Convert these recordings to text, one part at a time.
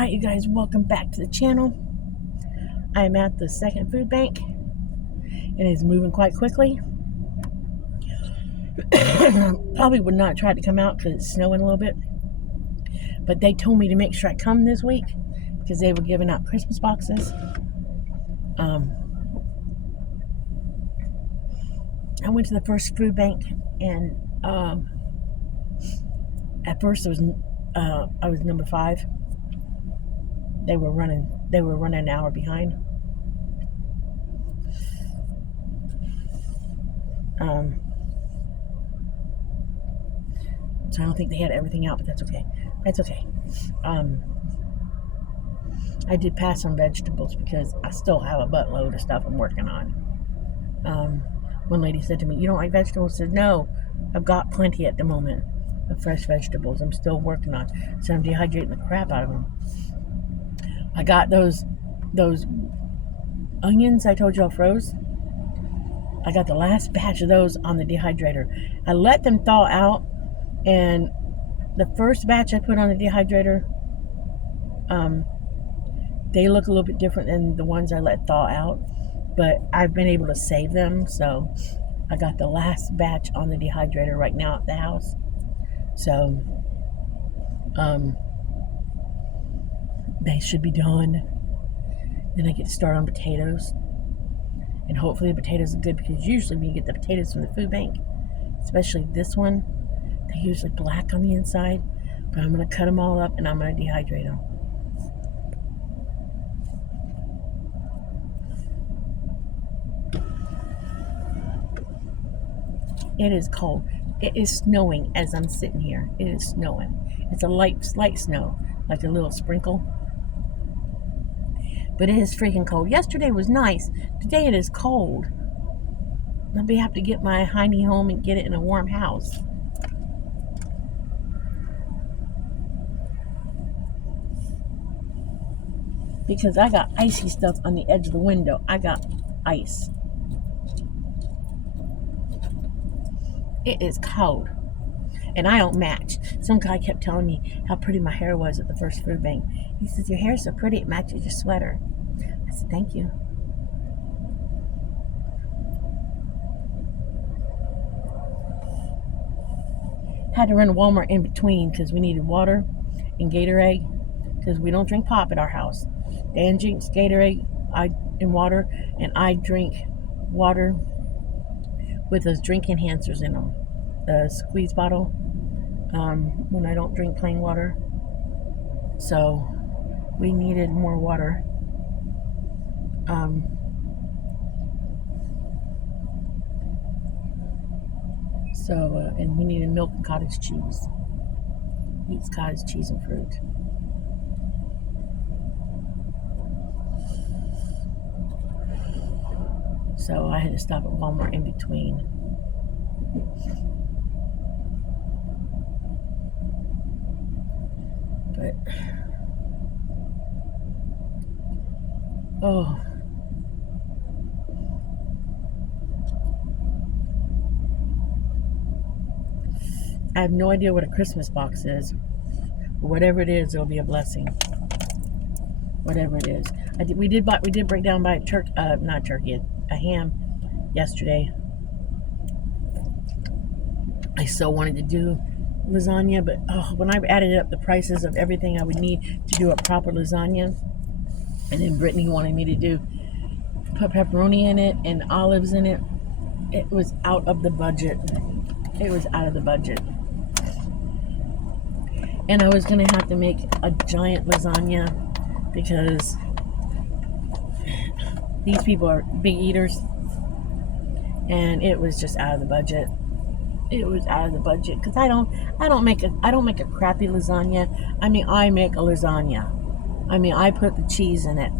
Alright, you guys, welcome back to the channel. I am at the second food bank and it's moving quite quickly. Probably would not try to come out because it's snowing a little bit, but they told me to make sure I come this week because they were giving out Christmas boxes. I went to the first food bank and at first I was number 5. They were running an hour behind. So I don't think they had everything out, but that's okay. I did pass on vegetables because I still have a buttload of stuff I'm working on. One lady said to me, "You don't like vegetables?" I said, "No, I've got plenty at the moment of fresh vegetables I'm still working on." So I'm dehydrating the crap out of them. I got those onions I told you I froze. I got the last batch of those on the dehydrator. I let them thaw out, and the first batch I put on the dehydrator, they look a little bit different than the ones I let thaw out, but I've been able to save them, so I got the last batch on the dehydrator right now at the house. So they should be done. Then I get to start on potatoes, and hopefully the potatoes are good, because usually when you get the potatoes from the food bank, especially this one, they're usually black on the inside. But I'm going to cut them all up and I'm going to dehydrate them. It is cold. It is snowing as I'm sitting here. It is snowing. It's a slight snow, like a little sprinkle. But it is freaking cold. Yesterday was nice. Today it is cold. Maybe I have to get my hiney home and get it in a warm house. Because I got icy stuff on the edge of the window. I got ice. It is cold. And I don't match. Some guy kept telling me how pretty my hair was at the first food bank. He says, "Your hair's so pretty, it matches your sweater." I said, "Thank you." Had to run to Walmart in between because we needed water and Gatorade, because we don't drink pop at our house. Dan drinks Gatorade and water, and I drink water with those drink enhancers in them, the squeeze bottle, when I don't drink plain water. So we needed more water. And we needed milk and cottage cheese. He eats cottage cheese and fruit. So I had to stop at Walmart in between. But, oh. I have no idea what a Christmas box is. But whatever it is, it'll be a blessing. Whatever it is. We did break down by a ham yesterday. I so wanted to do lasagna, but when I added up the prices of everything I would need to do a proper lasagna, and then Brittany wanted me to put pepperoni in it and olives in it, it was out of the budget. It was out of the budget. And I was going to have to make a giant lasagna because these people are big eaters, and it was just out of the budget. It was out of the budget because I don't make a crappy lasagna. I mean, I make a lasagna. I mean, I put the cheese in it.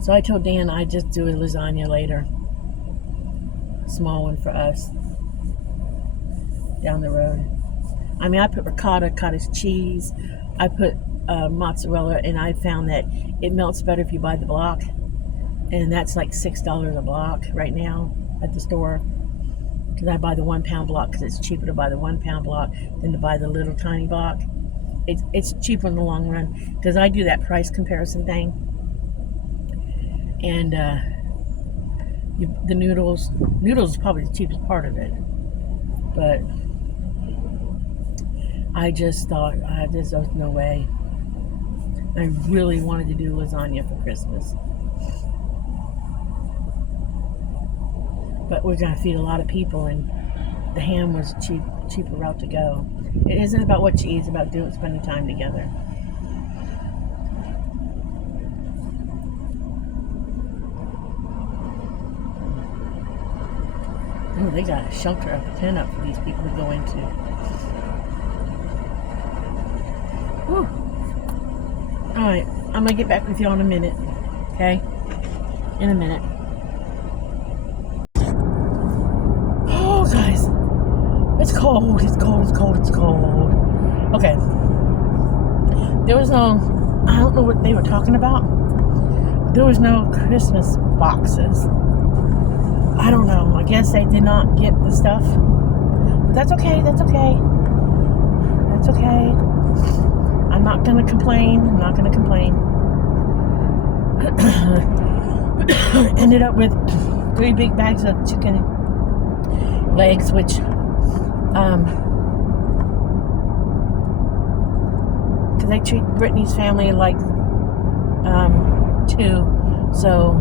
So I told Dan I'd just do a lasagna later. Small one for us down the road. I mean, I put ricotta, cottage cheese. I put mozzarella, and I found that it melts better if you buy the block. And that's like $6 a block right now at the store. Because I buy the 1 pound block because it's cheaper to buy the 1 pound block than to buy the little tiny block. it's cheaper in the long run because I do that price comparison thing, and the noodles is probably the cheapest part of it, but I just thought there's no way. I really wanted to do lasagna for Christmas, but we're gonna feed a lot of people, and the ham was a cheaper route to go. It isn't about what you eat; it's about spending time together. Oh, they got a shelter up, a tent up for these people to go into. Whew. All right, I'm gonna get back with you in a minute. Okay, in a minute. Oh, guys, it's cold. It's cold. It's cold. It's cold. Okay. There was no. I don't know what they were talking about. There was no Christmas boxes. I don't know. I guess they did not get the stuff. But that's okay. That's okay. That's okay. I'm not going to complain. I'm not going to complain. Ended up with 3 big bags of chicken legs, which because I treat Brittany's family like 2. So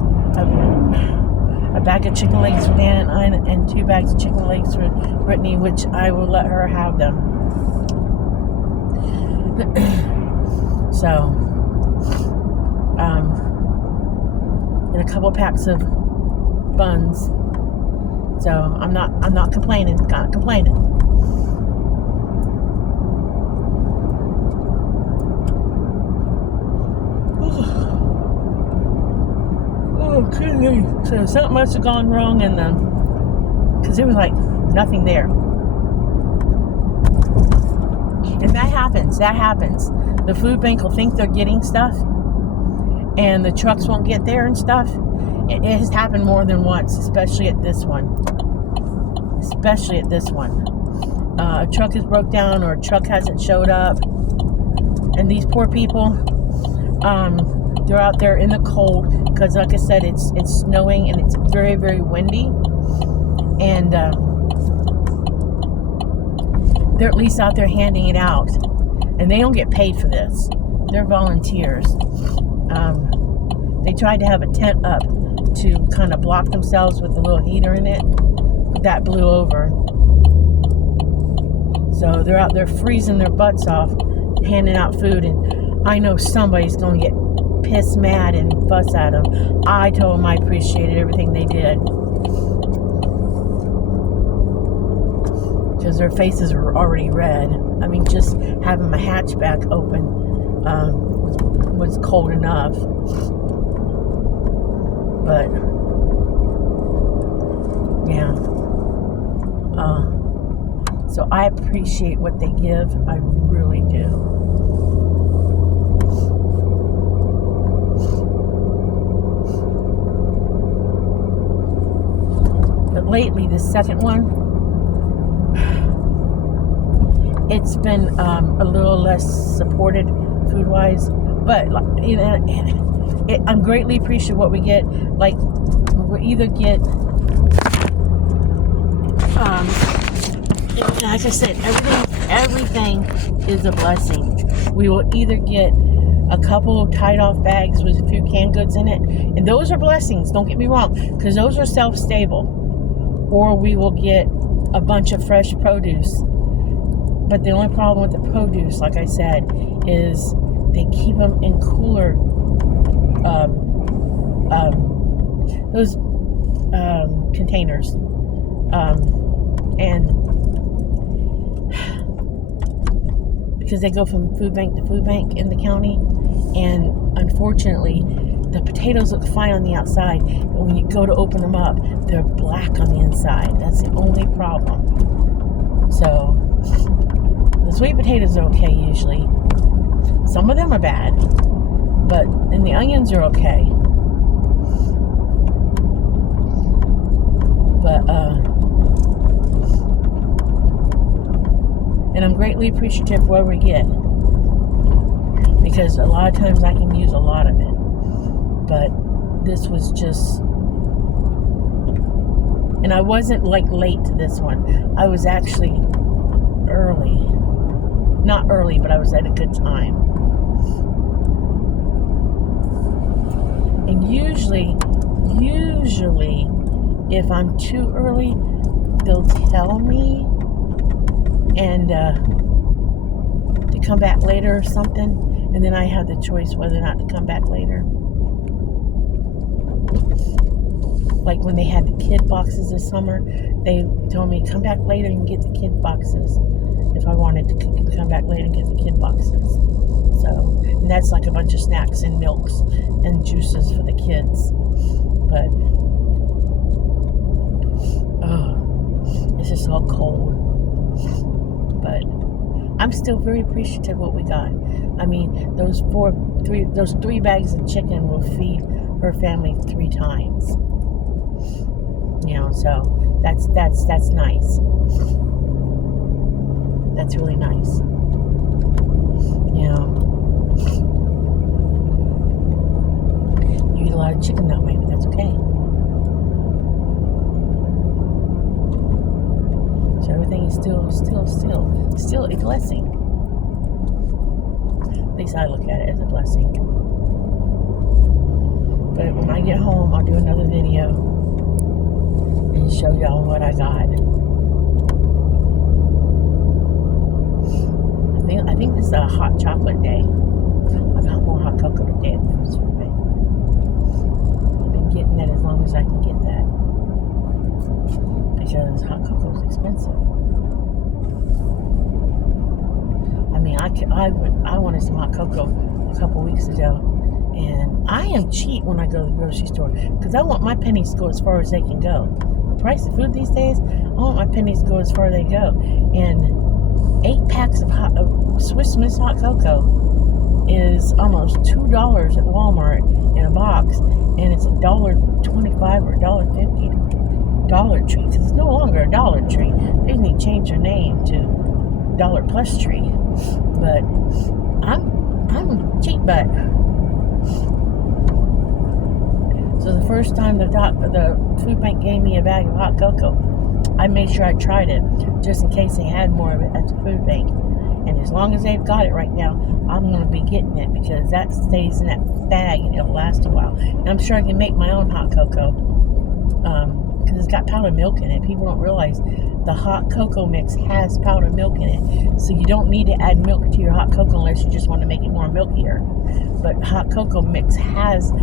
a bag of chicken legs for Dan and I, and 2 bags of chicken legs for Brittany, which I will let her have them. So, and a couple packs of buns. So I'm not complaining. Not complaining. Okay. So something must have gone wrong in them, because there was like nothing there. And that happens. The food bank will think they're getting stuff, and the trucks won't get there and stuff. It has happened more than once, especially at this one. A truck is broke down, or a truck hasn't showed up, and these poor people, they're out there in the cold because, like I said, it's snowing and it's very, very windy, and they're at least out there handing it out, and they don't get paid for this. They're volunteers. They tried to have a tent up to kind of block themselves with a little heater in it. That blew over. So they're out there freezing their butts off, handing out food, and I know somebody's going to get pissed mad and fuss at them. I told them I appreciated everything they did, because their faces were already red. I mean, just having my hatchback open was cold enough. But yeah, so I appreciate what they give. I really do. But lately, the second one, it's been a little less supported food-wise, but you know, I'm greatly appreciative what we get. Like, we either get, like I said, everything is a blessing. We will either get a couple of tied-off bags with a few canned goods in it, and those are blessings. Don't get me wrong, because those are self-stable. Or we will get a bunch of fresh produce. But the only problem with the produce, like I said, is they keep them in cooler, those containers, and because they go from food bank to food bank in the county, and unfortunately, the potatoes look fine on the outside, but when you go to open them up, they're black on the inside. That's the only problem. So the sweet potatoes are okay usually. Some of them are bad, and the onions are okay. But and I'm greatly appreciative of what we get. because a lot of times I can use a lot of it. But this was just, and I wasn't like late to this one. I was actually early. Not early, but I was at a good time. And usually, if I'm too early, they'll tell me and to come back later or something, and then I have the choice whether or not to come back later. Like when they had the kid boxes this summer, they told me come back later and get the kid boxes if I wanted to come back later and get the kid boxes. So, and that's like a bunch of snacks and milks and juices for the kids. But it's just all cold. But I'm still very appreciative of what we got. I mean, those 3 bags of chicken will feed her family 3 times. You know, so that's nice. That's really nice. You know, you eat a lot of chicken that way, but that's okay. So everything is still a blessing. At least I look at it as a blessing. But when I get home, I'll do another video and show y'all what I got. I think this is a hot chocolate day. I got more hot cocoa today at the first food bank. I've been getting that as long as I can get that, because hot cocoa is expensive. I mean, I wanted some hot cocoa a couple weeks ago, and I am cheap when I go to the grocery store because I want my pennies to go as far as they can go. The price of food these days, I want my pennies to go as far as they go. And 8 packs of Swiss Miss hot cocoa is almost $2 at Walmart in a box, and it's $1.25 or $1.50 Dollar Tree, because it's no longer a Dollar Tree. They need to change their name to Dollar Plus Tree. But I'm cheap butt. So the first time the food bank gave me a bag of hot cocoa, I made sure I tried it just in case they had more of it at the food bank. And as long as they've got it right now, I'm going to be getting it, because that stays in that bag and it'll last a while. And I'm sure I can make my own hot cocoa, because it's got powdered milk in it. People don't realize the hot cocoa mix has powdered milk in it. So you don't need to add milk to your hot cocoa unless you just want to make it more milkier. But hot cocoa mix has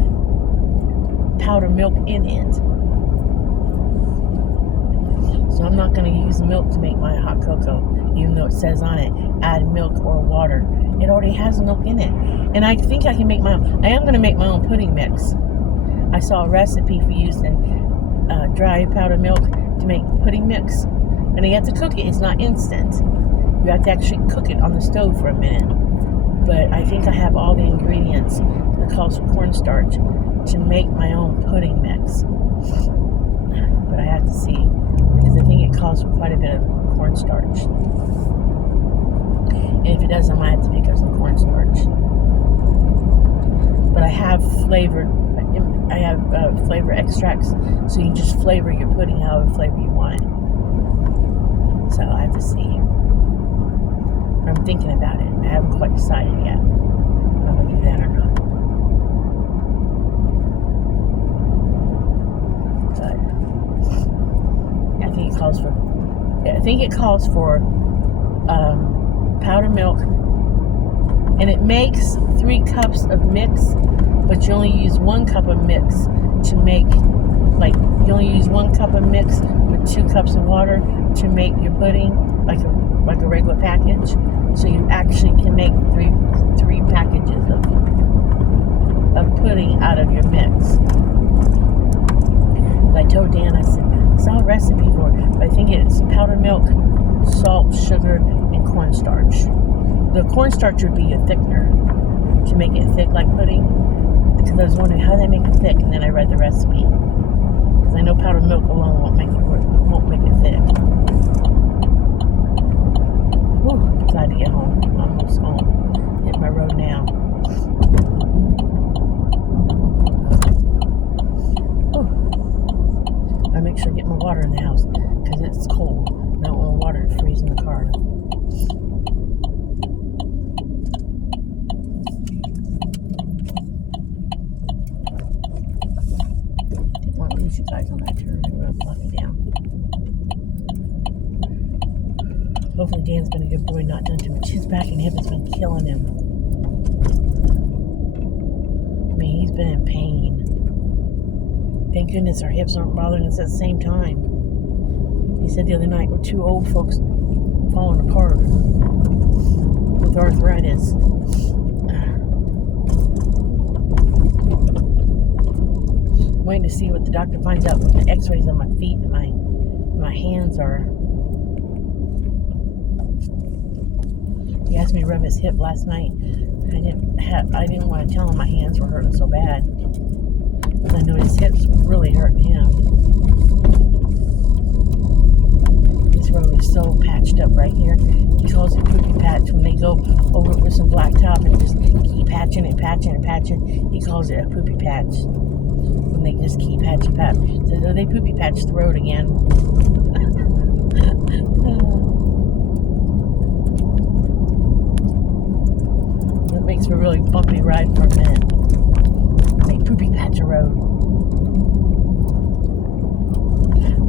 powdered milk in it. So I'm not going to use milk to make my hot cocoa, even though it says on it, add milk or water. It already has milk in it. And I think I can make my own. I am going to make my own pudding mix. I saw a recipe for using dry powdered milk to make pudding mix. And you have to cook it. It's not instant. You have to actually cook it on the stove for a minute. But I think I have all the ingredients that calls for cornstarch to make my own pudding mix. But I have to see, because I think it calls for quite a bit of cornstarch. And if it doesn't, I might have to pick up some cornstarch. But I have flavor extracts, so you can just flavor your pudding however flavor you want it. So I have to see. But I'm thinking about it. I haven't quite decided yet if I'm going to do that or not. But I think it calls for powdered milk, and it makes 3 cups of mix, but you only use 1 cup of mix to make, like, you only use 1 cup of mix with 2 cups of water to make your pudding, like a regular package. So you actually can make three packages of pudding out of your mix. I told Dan, I said, I saw a recipe for it, but I think it's powdered milk, salt, sugar, and cornstarch. The cornstarch would be a thickener to make it thick like pudding, because I was wondering how they make it thick, and then I read the recipe. Because I know powdered milk alone won't make it thick. Whew, glad to get home. I'm almost home. Hit my road now. I make sure I get my water in the house because it's cold. I don't want water to freeze in the car. Didn't want to lose you guys on that turn. We're going to block me down. Hopefully Dan's been a good boy, not done too much. His back and hip has been killing him. I mean, he's been in pain. Thank goodness our hips aren't bothering us at the same time. He said the other night we're two old folks falling apart with arthritis. Waiting to see what the doctor finds out with the x-rays on my feet and my hands are. He asked me to rub his hip last night. I didn't want to tell him my hands were hurting so bad. I know his hips really hurting him. This road is so patched up right here. He calls it poopy patch when they go over it with some blacktop and just keep patching and patching and patching. He calls it a poopy patch when they just keep patching. Says, oh, they poopy patched the road again. It makes for a really bumpy ride for a minute. They poopy patch a road.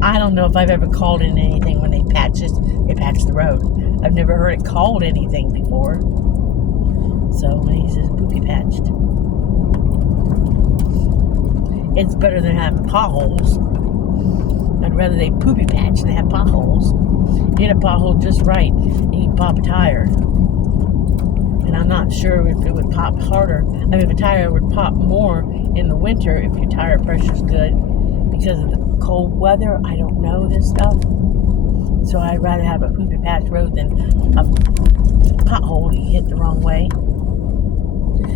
I don't know if I've ever called in anything when they patch the road. I've never heard it called anything before. So when he says poopy patched, it's better than having potholes. I'd rather they poopy patch than have potholes. Hit a pothole just right and you can pop a tire. And I'm not sure if it would pop harder. I mean, if a tire would pop more in the winter if your tire pressure's good because of the cold weather. I don't know this stuff. So I'd rather have a poopy patch road than a pothole you hit the wrong way.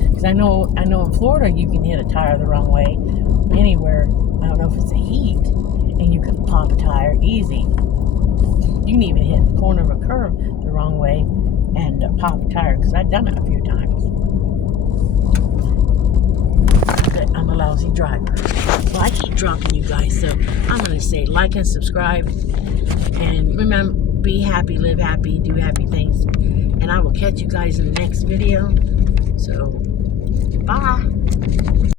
Because I know in Florida you can hit a tire the wrong way anywhere. I don't know if it's the heat and you can pop a tire easy. You can even hit the corner of a curb the wrong way and pop a tire, because I've done it a few times. But I'm a lousy driver. Well, I keep dropping you guys, so I'm going to say like and subscribe. And remember, be happy, live happy, do happy things. And I will catch you guys in the next video. So, bye.